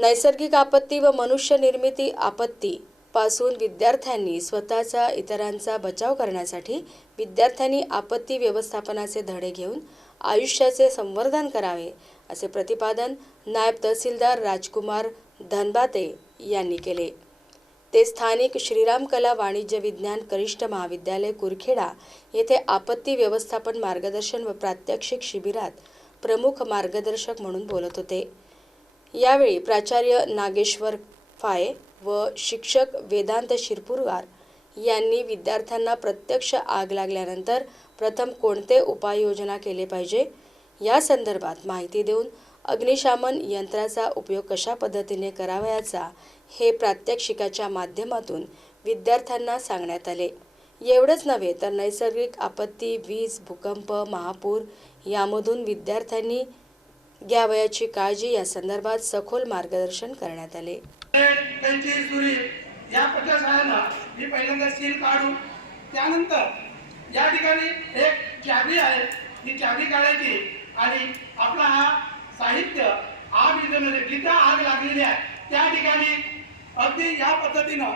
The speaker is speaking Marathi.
नैसर्गिक आपत्ती व मनुष्य निर्मिती आपत्ती पासून विद्यार्थ्यांनी स्वतःचा इतरांचा बचाव करण्यासाठी विद्यार्थ्यांनी आपत्ती व्यवस्थापनाचे धडे घेऊन आयुष्याचे संवर्धन करावे असे प्रतिपादन नायब तहसीलदार राजकुमार धनबाते यांनी केले. ते स्थानिक श्रीराम कला वाणिज्य विज्ञान कनिष्ठ महाविद्यालय कुरखेडा येथे आपत्ती व्यवस्थापन मार्गदर्शन व प्रात्यक्षिक शिबिरात प्रमुख मार्गदर्शक म्हणून बोलत होते. यावेळी प्राचार्य नागेश्वर फाये व शिक्षक वेदांत शिरपूरवार यांनी विद्यार्थ्यांना प्रत्यक्ष आग लागल्यानंतर प्रथम कोणते उपाययोजना केले पाहिजे? या संदर्भात माहिती देऊन अग्निशामन यंत्राचा उपयोग कशा पद्धतीने करावयाचा हे प्रात्यक्षिकाच्या माध्यमातून विद्यार्थ्यांना सांगण्यात आले. एवढंच नव्हे तर नैसर्गिक आपत्ती वीज भूकंप महापूर यामधून विद्यार्थ्यांनी घ्यावयाची काळजी या संदर्भात सखोल मार्गदर्शन करण्यात आले. त्यांची सुरी या पद्धतीला मी पहिल्यांदा सील काढू त्यानंतर या ठिकाणी एक चाबी आहे ही चाबी काढायची आणि आपला हा साहित्य आग विझवण्याचे जिथं आग लागलेली आहे त्या ठिकाणी अगदी या पद्धतीनं